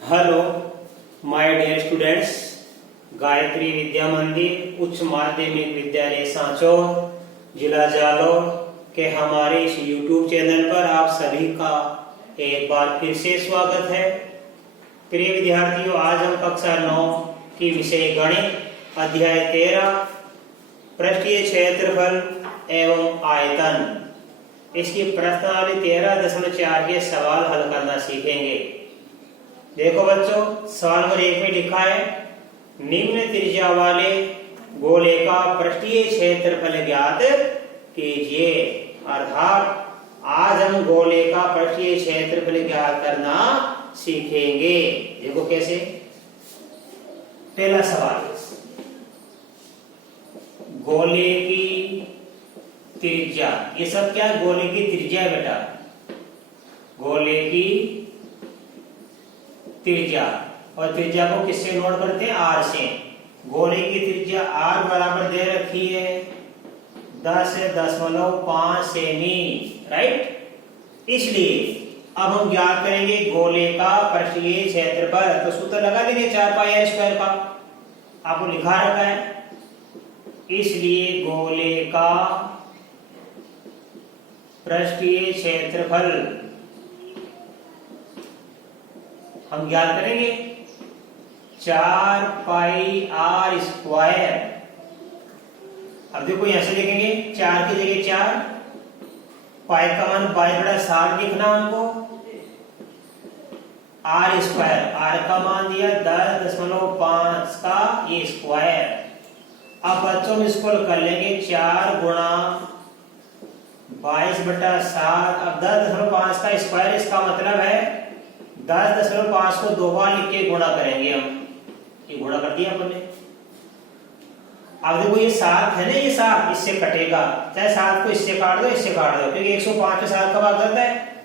Hello my dear students, Gayatri Vidya Mandir उच्च माध्यमिक विद्यालय सांचौर जिला जालौर के हमारे इस यूट्यूब चैनल पर आप सभी का एक बार फिर से स्वागत है। प्रिय विद्यार्थियों, आज हम कक्षा 9 की विषय गणित अध्याय 13 पृष्ठीय क्षेत्रफल एवं आयतन, इसकी प्रश्नावली 13.4 के सवाल हल करना सीखेंगे। देखो बच्चों, सवाल नंबर 1 में लिखा है निम्न त्रिज्या वाले गोले का पृष्ठीय क्षेत्रफल ज्ञात कीजिए। अर्थात आज हम गोले का पृष्ठीय क्षेत्रफल ज्ञात करना सीखेंगे। देखो कैसे। पहला सवाल, गोले की त्रिज्या, ये सब क्या है? गोले की त्रिज्या है बेटा, गोले की त्रिज्या। और त्रिज्या को किससे नोट करते हैं? आर से। गोले की त्रिज्या आर बराबर दे रखी है 10.5 सेमी, राइट। इसलिए अब हम ज्ञात करेंगे गोले का पृष्ठीय क्षेत्रफल। तो सूत्र लगा देंगे 4 पाई आर स्क्वायर का, आपको लिखा रखा है। इसलिए गोले का पृष्ठीय क्षेत्रफल हम ज्ञात करेंगे 4 पाई आर स्क्वायर। अब देखो यहां से लिखेंगे 4 की जगह 4, पाई का मान 22/7 लिखना हमको, आर स्क्वायर, आर का मान दिया 10.5 का ये स्क्वायर। अब बच्चों में इसको कर लेंगे 4 गुणा 22/7। अब 10.5 का स्क्वायर, इसका मतलब है 10.5 को 2 बार लिख के गुणा करेंगे हम। ये गुणा कर दिया अपन ने। अब देखो ये 7 है ना, ये 7 इससे कटेगा, चाहे 7 को इससे काट दो, इससे काट दो, क्योंकि 105 में 7 का भाग करता है।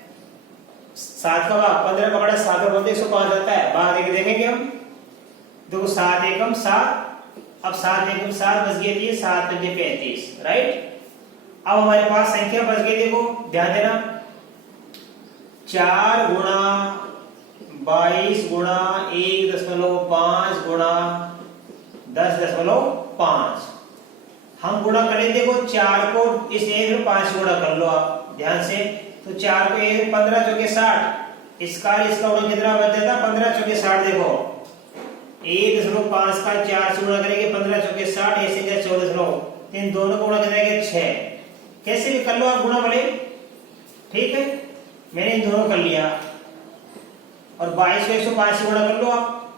7 का भाग 15 का बड़ा 7 बोलते 105 आता है। भाग देखेंगे हम। देखो 7 एकम 7, अब 7 एकम 7 बच गई थी 7 पंजे 35, राइट। अब हमारे पास संख्या बच गई, देखो ध्यान देना, 4 गुणा 22 गुणा 1.5 गुणा 10.5 हम गुणा करें। देखो 4 को इस 1.5 गुणा कर लो आप ध्यान से। तो 4 को 1 15 चौके 60, इसका गुणा कितना बच जाता? 15 चौके 60। देखो 1.5 का 4 से गुणा करेंगे 15 चौके 60, ऐसे 14, इन दोनों को गुणा करेंगे 6। कैसे भी कर लो आप गुणा भले, ठीक है। मैंने इन दोनों कर लिया। और 22 को 105 से गुणा कर लो आप,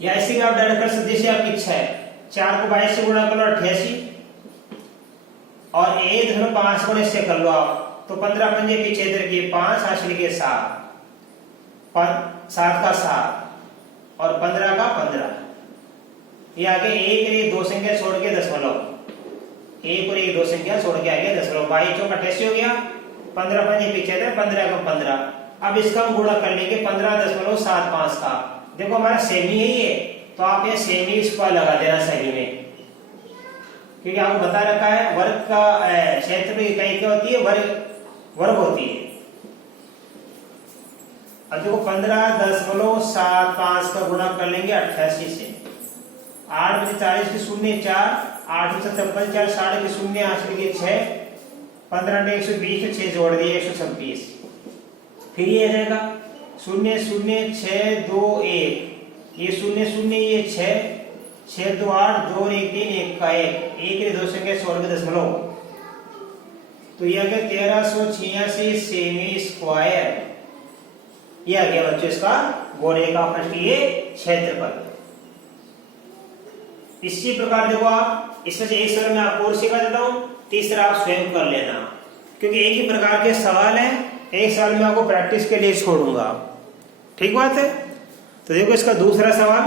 या ऐसे भी आप डायरेक्ट कर सकते हैं, आपकी इच्छा है। 4 को 22 से गुणा कर लो 88, और 1.5 गुणा इससे कर लो आप, तो 15 पंजे पीछे इधर की 5 हासिल के 7, 7 का 7 और 15 का 15। ये आगे एक और एक 2 संख्या छोड़ के दशमलव, एक और एक 2 संख्या छोड़ के आगे दशमलव। 22 चौक 88 हो गया, 15 पंजे पीछे इधर 15 का 15। अब इसका हम गुणा कर लेंगे 15.75 का। देखो हमारा सेमी है ये, तो आप ये सेमी स्क्वायर लगा देना सही में, क्योंकि आपको बता रखा है वर्ग का क्षेत्र में इकाई क्या होती है? वर्ग होती है। अब देखो 15.75 का गुणा कर लेंगे 88 से। 8 में 40 की 0 4, 8 में 57 4, 60 की 0 8 की 6, 15 में 120 6 जोड़ दिए 126। फिर ये रहेगा 0 0 6 2 1, ये 0 0 ये 6 6 2 8 2 1 3 1 का 1, एक रे 2 संख्या छोड़ के दशमलव, तो ये आ गया 1386 सेमी स्क्वायर। ये आ गया बच्चों इसका गोले का पृष्ठीय क्षेत्रफल। इसी प्रकार देखो आप, इसमें से एक सवाल मैं आपको और सिखा देता हूं, तीसरा आप स्वयं कर लेना, क्योंकि एक ही प्रकार के सवाल है। एक सवाल में आपको प्रैक्टिस के लिए छोड़ूंगा, ठीक बात है। तो देखो इसका दूसरा सवाल,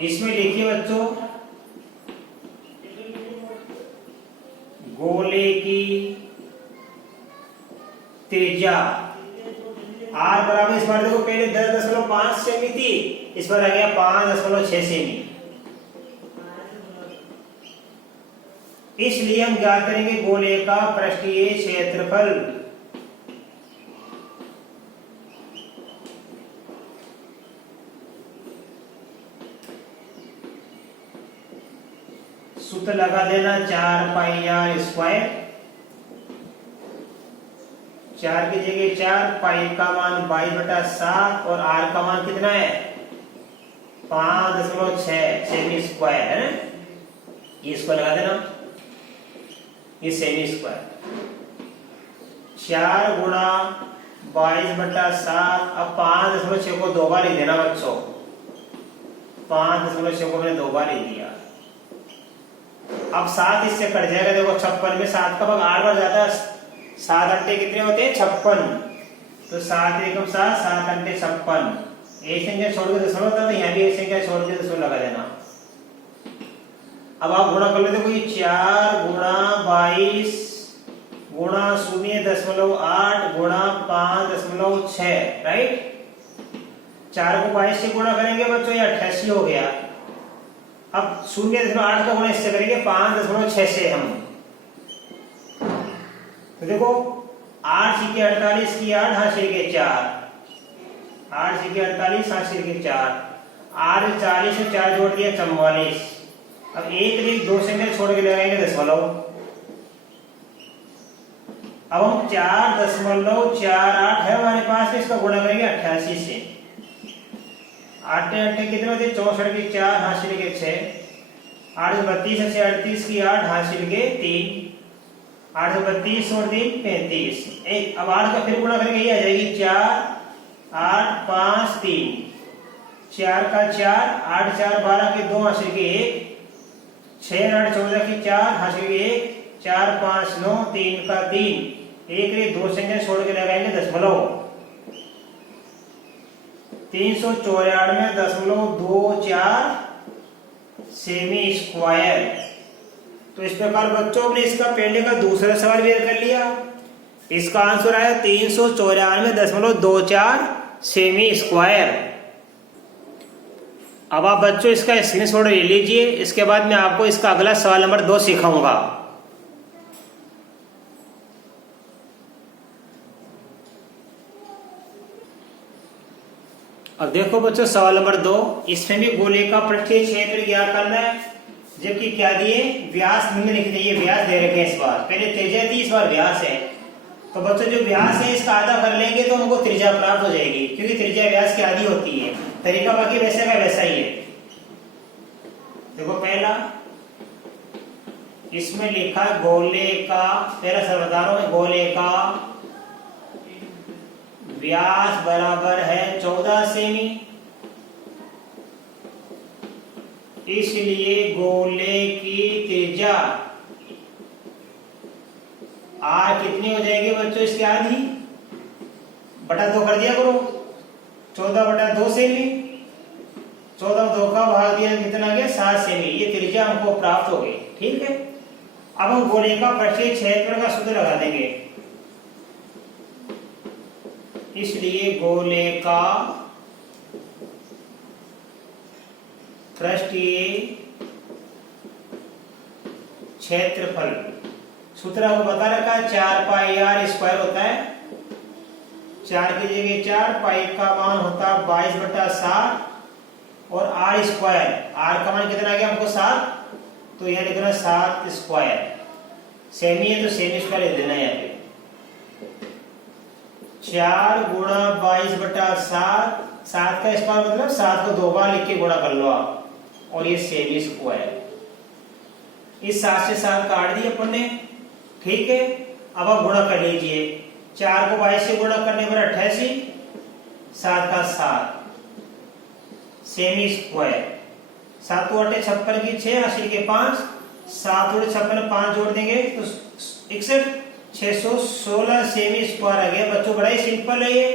इसमें लिखिए बच्चों, गोले की त्रिज्या आर बराबर, इस बार देखो पहले 10.5 सेमी थी, इस बार आ गया 5.6 सेमी। इसलिए हम ज्ञात करेंगे गोले का पृष्ठीय क्षेत्रफल। पे लगा देना 4πr²। 4 की जगह 4, पाई का मान 22/7 और r का मान कितना है 5.6 सेमी स्क्वायर है ना, ये इसको लगा देना, ये सेमी स्क्वायर। 4 गुणा 22/7। अब 5.6 को 2 बार लिख देना बच्चों, 5.6 को मैंने 2 बार लिख दिया। अब 7 इससे कट जाएगा, देखो 56 में 7 का भाग 8 बार जाता है, 7 अंटे कितने होते हैं 56, तो 7 एकम 7, 7 अंटे 56। एक संख्या छोड़ के दशमलव होता है, यहाँ भी एक संख्या छोड़ के दशमलव लगा देना। अब आप गुणा कर लेते, देखो ये 4 गुणा 22 गुणा 0.8 गुणा 5.6, राइट। 4 को 22 से गुणा करेंगे बच्चों, ये 88 हो गया। अब 0.8 का गुणा इससे करेंगे 5.6 से हम, तो देखो 8 छीके 48 की 8 हासिल के 4, 8 छीके 48 हासिल के 4, 8 40 से 4 जोड़ दिया 44। अब एक 2 संख्या छोड़ के लगाएंगे दशमलव। अब हम 4.48 है हमारे पास, इसका गुणा करेंगे 88 से। 8 कितने होते 64 की 4 हासिल के 6, 8 32 से 38 की 8 हासिल के 3, 8 32 और 3 35। एक अब 8 का फिर गुणा करेंगे, ये आ जाएगी 4 8 5 3, 4 का 4, 8 4 12 के 2 हासिल के 1, 6 8 14 की 4 हासिल के 1, 4 5 9 3 का 3, एक रे 2 संख्या छोड़ के लगाएंगे दशमलव। 394.24 सेमी स्क्वायर। तो इस प्रकार बच्चों हमने इसका पहले का दूसरा सवाल भी कर लिया, इसका आंसर आया 394.24 सेमी स्क्वायर। अब आप बच्चों इसका स्क्रीनशॉट ले लीजिए, इसके बाद मैं आपको इसका अगला सवाल नंबर 2 सिखाऊंगा। अब देखो बच्चों सवाल नंबर 2, इसमें भी गोले का पृष्ठीय क्षेत्र ज्ञात करना है, जबकि क्या दिए व्यास निम्नलिखित है, ये व्यास दे रखे हैं इस बार, पहले त्रिज्या थी इस बार व्यास है। तो बच्चों जो व्यास है इसका आधा कर लेंगे तो हमको त्रिज्या प्राप्त हो जाएगी, क्योंकि त्रिज्या व्यास की आधी होती है। तरीका बाकी वैसे का वैसा ही है। देखो पहला इसमें लिखा गोले का, पहला सर बता रहा हूं, गोले का व्यास बराबर है 14 सेमी, इसलिए गोले की त्रिज्या आर कितनी हो जाएगी बच्चों, इसकी आधी, बटा 2 कर दिया करो, 14/2 सेमी, 14 2 का भाग दिया कितना गया 7 सेमी, ये त्रिज्या हमको प्राप्त हो गई। ठीक है, अब हम गोले का पृष्ठीय क्षेत्र का सूत्र लगा देंगे, इसलिए गोले का पृष्ठीय क्षेत्रफल, सूत्र आपको बता रखा है 4πr² होता है, 4 की जगह 4, पाई का मान होता है 22/7 और r स्क्वायर, r का मान कितना आ गया हमको 7, तो यह लिखना 7 स्क्वायर, सेमी है तो सेमी स्क्वायर लिख देना यहाँ पे। 4 गुणा 22/7, 7 का स्क्वायर मतलब 7 को 2 बार लिख के गुणा कर लो आप, और ये सेमी स्क्वायर। इस 7 से 7 काट दिए अपन ने, ठीक है। अब आप गुणा कर लीजिए, 4 को 22 से गुणा करने पर 88, 7 का 7 सेमी स्क्वायर, 7 8 56 की 6 हासिल के 5, 7 और 56 5 जोड़ देंगे तो 61, 616 सेमी स्क्वायर आ गया। बच्चों बड़ा ही सिंपल है ये,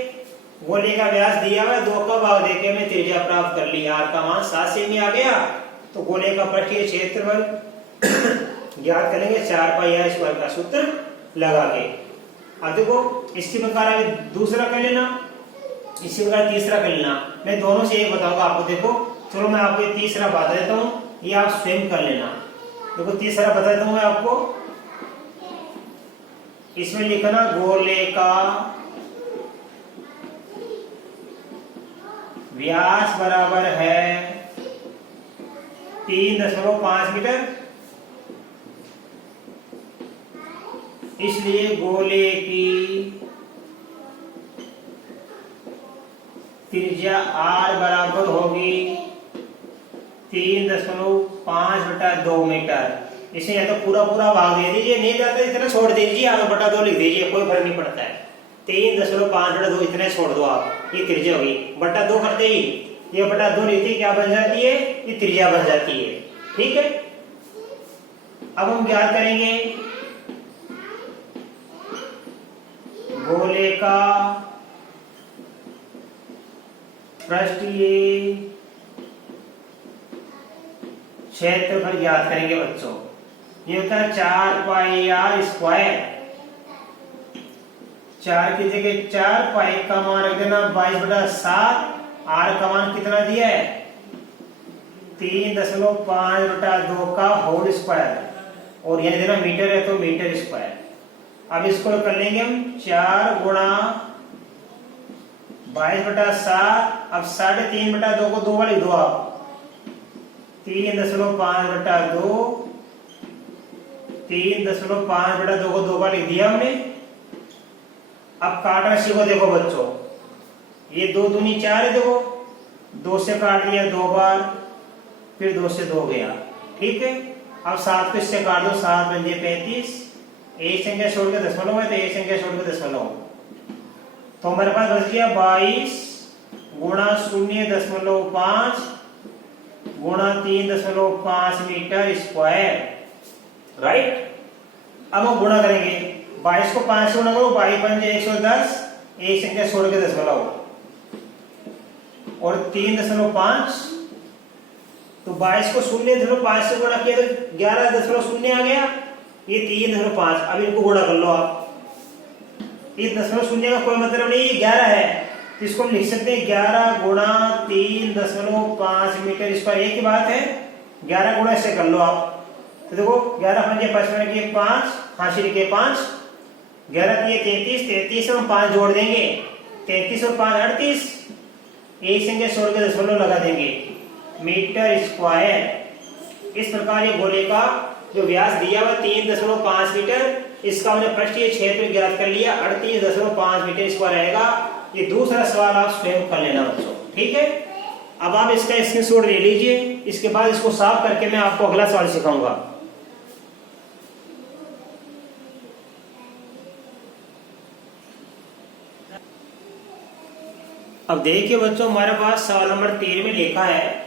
गोले का व्यास दिया हुआ है, 2 का भाग देके हमने त्रिज्या प्राप्त कर ली, r का मान 7 सेमी आ गया, तो गोले का पृष्ठीय क्षेत्रफल ज्ञात करेंगे 4πr² का सूत्र लगा के। अब देखो इसी प्रकार आगे दूसरा कर लेना, इसी प्रकार तीसरा कर लेना, मैं दोनों से एक बताऊंगा आपको। देखो चलो मैं आपको तीसरा बता देता हूं, ये आप स्वयं कर लेना। देखो तीसरा बता देता हूं मैं आपको, इसमें लिखना गोले का व्यास बराबर है 3.5 मीटर इसलिए गोले की त्रिज्या r बराबर होगी 3.5/2 मीटर। इसे या तो पूरा पूरा भाग दे दीजिए, नहीं जाता इतना छोड़ दीजिए, आगे बटा 2 लिख दीजिए, कोई फर्क नहीं पड़ता है। 3.5/2 इतने छोड़ दो आप, ये त्रिज्या होगी। बटा 2 करते ही ये बटा 2 लिखते क्या बन जाती है, ये त्रिज्या बन जाती है। ठीक है, अब हम ज्ञात करेंगे गोले का पृष्ठीय क्षेत्रफल ज्ञात करेंगे बच्चों। ये होता है 4πr²। 4 की जगह 4, पाई का मान रख देना 22/7। r का मान कितना दिया है 3.5/2 का होल स्क्वायर, और यह देना मीटर है तो मीटर स्क्वायर। अब इसको कर लेंगे हम 4 गुणा 22/7। अब 3.5/2 को 2 बार लिख दो आप, 3.5/2। 3.5/2 को 2 बार लिख दिया हमने। अब काटना सीखो। देखो बच्चों, ये 2 दूनी 4 है, देखो 2 से काट लिया 2 बार, फिर 2 से 2 गया। ठीक है, अब 7 को इससे काट दो, 7 बन जाए 35। एक संख्या छोड़ के दशमलव है तो एक संख्या छोड़ के दशमलव, तो हमारे पास बच गया 22 गुणा 0.5 गुणा 3.5 मीटर स्क्वायर। राइट, अब हम गुणा करेंगे। 22 को 5 से गुणा करो, 22 पंजे 110, एक संख्या छोड़ के दशमलव, और 3.5, तो 22 को 0.5 से गुणा किया तो 11.0 आ गया। ये 3.5, अब इनको गुणा कर लो आप। ये 0.0 का कोई मतलब नहीं, ये 11 है, तो इसको हम लिख सकते हैं 11 गुणा 3.5 मीटर स्क्वायर। एक ही बात है, 11 गुणा इससे कर लो आप। तो देखो 11 पंजे 55 के 5, हासिल के 5, 11 के 33, 33 में हम 5 जोड़ देंगे, 33 और 5 38, एक संख्या छोड़ के दशमलव लगा देंगे, मीटर स्क्वायर। इस प्रकार ये गोले का जो व्यास दिया हुआ 3.5 मीटर, इसका हमने पृष्ठीय क्षेत्र ज्ञात कर लिया, 38.5 मीटर स्क्वायर आएगा। ये दूसरा सवाल आप स्वयं कर लेना बच्चों। ठीक है, अब आप इसका स्क्रीनशॉट ले लीजिए, इसके बाद इसको साफ करके मैं आपको अगला सवाल सिखाऊंगा। अब देखिए बच्चों, हमारे पास सवाल नंबर 13 में लिखा है,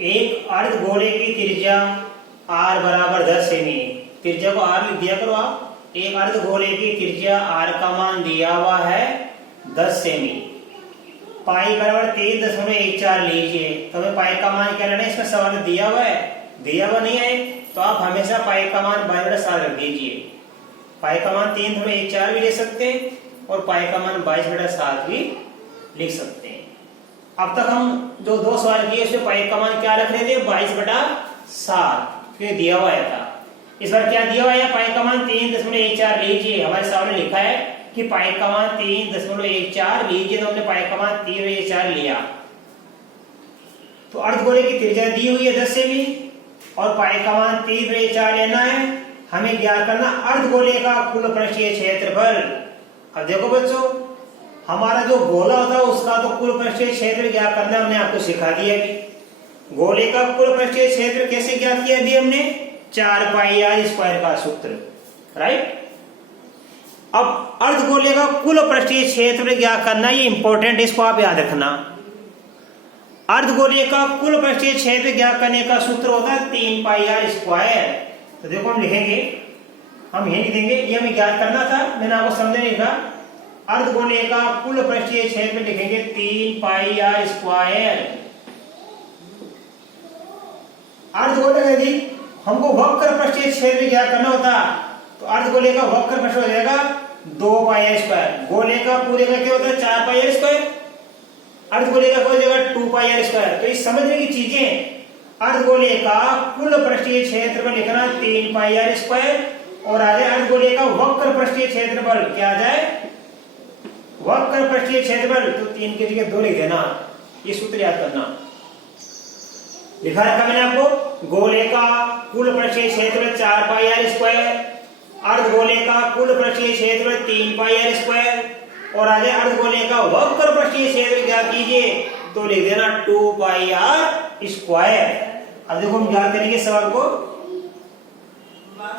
एक अर्धगोले की त्रिज्या r बराबर 10 सेमी। त्रिज्या को r लिख दिया करो आप। एक अर्धगोले की त्रिज्या r का मान दिया हुआ है 10 सेमी। पाई बराबर 3.14 लीजिए, तो हमें पाई का मान क्या लेना है, इसमें सवाल दिया हुआ है, दिया हुआ नहीं है तो आप हमेशा पाई का मान 22/7 रख दीजिए। पाई का मान 3.14 भी ले सकते हैं और पाई का मान 22/7 भी लिख सकते हैं। अब तक हम जो 2 सवाल किए उसमें पाई का मान क्या रख रहे थे, 22/7 फिर दिया हुआ था। इस बार क्या दिया हुआ है, पाई का मान 3.14 लीजिए। हमारे सामने लिखा है कि पाई का मान 3.14 लीजिए, तो हमने पाई का मान 3.14 लिया। तो अर्धगोले की त्रिज्या दी हुई है 10 सेमी और पाई का मान 3.14 लेना है। हमें ज्ञात करना अर्धगोले का कुल पृष्ठीय क्षेत्रफल। अब देखो बच्चों, हमारा जो गोला होता है उसका तो कुल पृष्ठीय क्षेत्र ज्ञात करना हमने आपको सिखा दिया है। गोले का कुल पृष्ठीय क्षेत्र कैसे ज्ञात किया अभी हमने, 4πr² का सूत्र। राइट, अब अर्धगोले का कुल पृष्ठीय क्षेत्र ज्ञात करना, ये इंपॉर्टेंट, इसको आप याद रखना। अर्धगोले का कुल पृष्ठीय क्षेत्र ज्ञात करने का सूत्र होता है 3πr²। तो देखो हम लिखेंगे, हम यही लिखेंगे, ये हमें ज्ञात करना था, मैंने आपको समझने लिखा। अर्धगोले का कुल पृष्ठीय क्षेत्र लिखेंगे 3πr²। अर्धगोले का यदि हमको वक्र पृष्ठीय क्षेत्र ज्ञात करना होता तो अर्धगोले का वक्र पृष्ठ हो जाएगा 2πr²। गोले का पूरे का क्या होता है 4πr², अर्धगोले का हो जाएगा 2πr²। तो इस समझने की चीजें, अर्धगोले का कुल पृष्ठीय क्षेत्रफल लिखना 3πr² और आ जाए अर्धगोले का वक्र पृष्ठीय क्षेत्रफल, क्या आ जाए वक्र पृष्ठीय क्षेत्रफल, तो 3 की जगह 2 लिख देना। ये सूत्र याद करना, लिखा रखा मैंने आपको। गोले का कुल पृष्ठीय क्षेत्रफल 4πr², अर्धगोले का कुल पृष्ठीय क्षेत्र 3 पाई आर स्क्वायर और आगे अर्धगोले का वक्र पृष्ठीय क्षेत्र क्या कीजिए तो लिख देना 2 पाई आर स्क्वायर। अब देखो हम क्या करेंगे सवाल को,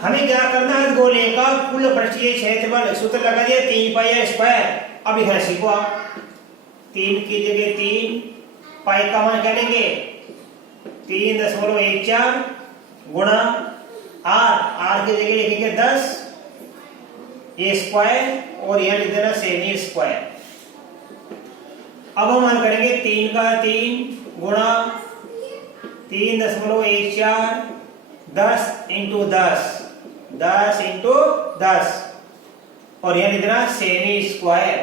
हमें क्या करना है अर्धगोले का कुल पृष्ठीय क्षेत्रफल सूत्र लगा दिया 3 पाई आर स्क्वायर। अब इधर सीखो आप 3 की जगह 3 पाई का मान क्या लेंगे 3.14 गुणा आर की जगह लिखेंगे 10 ए स्क्वायर और यहां लिख देना सेमी स्क्वायर। अब हम मान करेंगे 3 का 3 गुणा 3.14 10 इंटू 10 और यहां लिख देना सेमी स्क्वायर।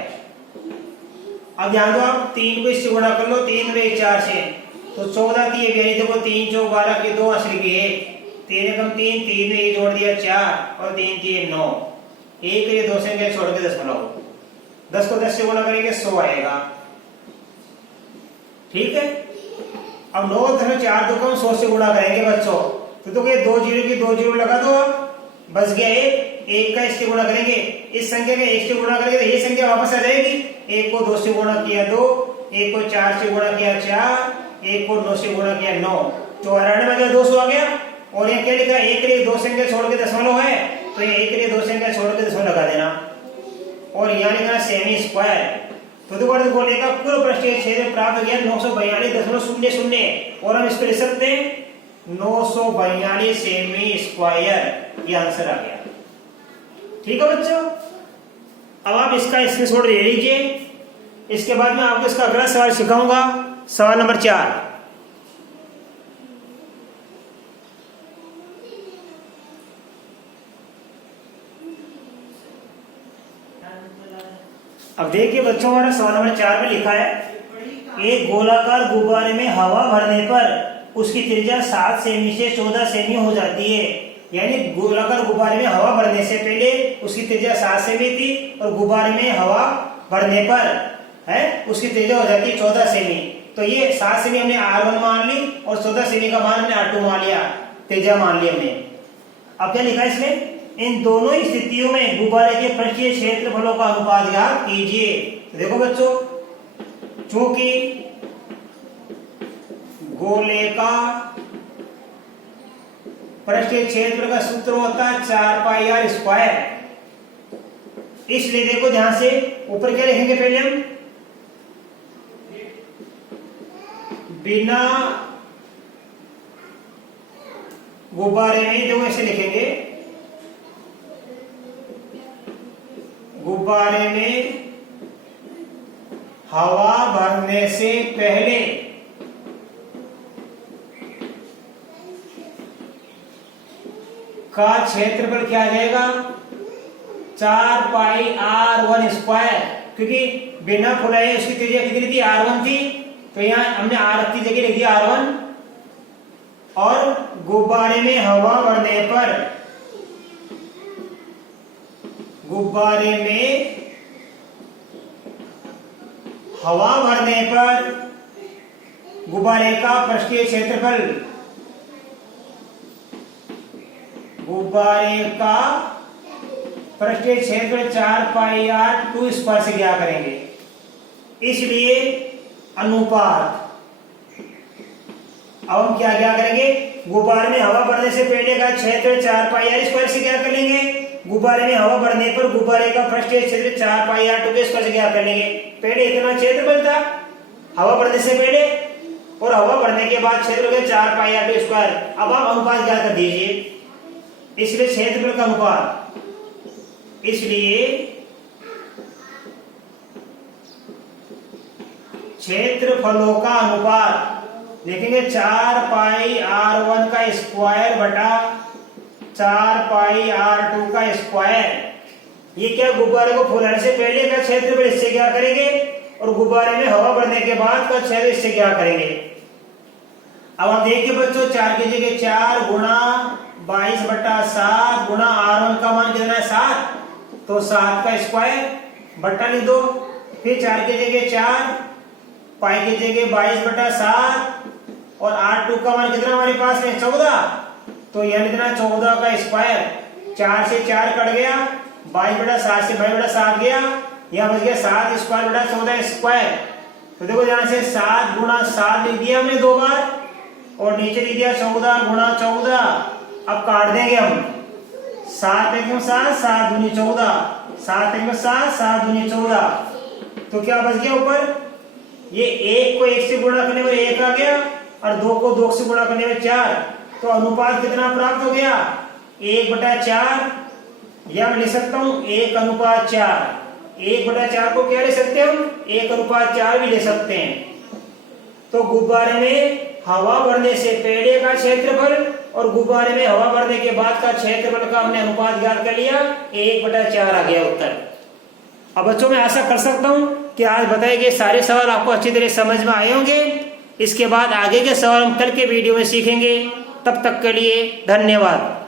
अब ध्यान दो आप 3 को इससे गुणा कर लो 3 रे 4 से तो 14 की यानी देखो 3 चौक 12 के 2 असली के 1 3 कम 3 में 1 जोड़ दिया 4 और 3 3 9 1 के 2 से छोड़ के 10 बनाओ 10 को 10 से गुणा करेंगे 100 आएगा। ठीक है, अब 9 4 2 को 100 से गुणा करेंगे बच्चों तो 2 जीरो की 2 जीरो लगा दो बच गया 1 का इससे गुणा करेंगे इस संख्या का 1 से गुणा करेंगे तो ये संख्या वापस आ जाएगी। 1 को 2 से गुणा किया 2 1 को 4 से गुणा किया 4 1 को 9 से गुणा किया 9 तो 200 आ गया। और ये क्या लिखा 1 के 2 संख्या छोड़ के दशमलव है तो ये 1 के 2 संख्या छोड़ के दशमलव लगा देना और यहाँ लिखना सेमी स्क्वायर। तो देखो अर्धगोले का कुल पृष्ठीय क्षेत्र प्राप्त किया 942.00 और हम इसको लिख सकते हैं 942 सेमी स्क्वायर, ये आंसर आ गया। ठीक है बच्चों, अब आप इसका स्क्रीनशॉट ले लीजिए। इसके बाद में आपको इसका अगला सवाल सिखाऊंगा, सवाल नंबर 4। अब देखिए बच्चों हमारा सवाल नंबर 4 में लिखा है एक गोलाकार गुब्बारे में हवा भरने पर उसकी त्रिज्या 7 सेमी से 14 सेमी हो जाती है। यानी गोलाकार गुब्बारे में हवा भरने से पहले उसकी त्रिज्या 7 सेमी थी और गुब्बारे में हवा भरने पर है उसकी त्रिज्या हो जाती है 14 सेमी। तो ये 7 सेमी हमने R1 मान ली और 14 सेमी का मान हमने R2 मान लिया, त्रिज्या मान ली हमने। अब क्या लिखा है इसमें, इन दोनों स्थितियों में गुब्बारे के पृष्ठीय क्षेत्रफलों का अनुपात ज्ञात कीजिए। तो देखो बच्चों, चूंकि गोले का पृष्ठीय क्षेत्र का सूत्र होता है 4 पाई आर स्क्वायर, इसलिए देखो ध्यान से ऊपर क्या लिखेंगे पहले हम बिना गुब्बारे में जो ऐसे लिखेंगे गुब्बारे में हवा भरने से पहले का क्षेत्रफल क्या आ जाएगा 4 पाई R1 स्क्वायर, क्योंकि बिना फुलाए उसकी त्रिज्या कितनी थी R1 थी तो यहां हमने R की जगह लिख दिया R1 और गुब्बारे में हवा भरने पर गुब्बारे में हवा भरने पर गुब्बारे का पृष्ठीय क्षेत्रफल गुब्बारे का पृष्ठीय क्षेत्रफल 4 पाई R2 स्क्वायर से क्या करेंगे, इसलिए अनुपात। अब हम क्या क्या करेंगे, गुब्बारे में हवा भरने से पहले का क्षेत्र 4 पाई R स्क्वायर से क्या कर लेंगे, गुब्बारे में हवा भरने पर गुब्बारे का पृष्ठीय क्षेत्र 4 पाई R2 के स्क्वायर से क्या कर लेंगे। पहले इतना क्षेत्रफल था हवा भरने से पहले और हवा भरने के बाद क्षेत्रफल 4 पाई R2 स्क्वायर। अब आप अनुपात क्या कर दीजिए, इसलिए क्षेत्रफल का अनुपात, इसलिए क्षेत्रफलों का अनुपात लिखेंगे 4 पाई R1 का स्क्वायर बटा 4 पाई R2 का स्क्वायर। ये क्या गुब्बारे को फुलाने से पहले का क्षेत्रफल, इससे क्या करेंगे, और गुब्बारे में हवा भरने के बाद का क्षेत्र, इससे क्या करेंगे। अब आप देखिए बच्चों 4 की जगह 4 गुणा 22 बटा 7 गुणा R1 का मान कितना है 7, तो 7 का स्क्वायर बटा लिख दो, फिर 4 की जगह 4 पाई की जगह 22 बटा 7 और R2 का मान कितना हमारे पास में 14, तो यह लिखना 14 का स्क्वायर 4 से 4 कट गया, 22/7 से 22/7 गया, यहाँ बच गया 7 स्क्वायर बटा 14 स्क्वायर। तो देखो यहाँ से 7 गुणा 7 लिख दिया हमने 2 बार और नीचे लिख दिया 14 गुणा 14। अब काट देंगे हम, 7 एकम 7, 7 दूनी 14, 7 एकम 7, 7 दूनी 14। तो क्या बच गया ऊपर, ये 1 को 1 से गुणा करने पर 1 आ गया और 2 को 2 से गुणा करने में 4। तो अनुपात कितना प्राप्त हो गया, 1/4, या मैं लिख सकता हूं 1:4। 1/4 को क्या ले सकते हैं हम, 1:4 भी ले सकते हैं। तो गुब्बारे में हवा भरने से पेड़े का क्षेत्रफल और गुब्बारे में हवा भरने के बाद का क्षेत्रफल का हमने अनुपात ज्ञात कर लिया, 1/4 आ गया उत्तर। अब बच्चों मैं आशा कर सकता हूं कि आज बताए गए सारे सवाल आपको अच्छी तरह समझ में आए होंगे। इसके बाद आगे के सवाल हम कल के वीडियो में सीखेंगे। तब तक के लिए धन्यवाद।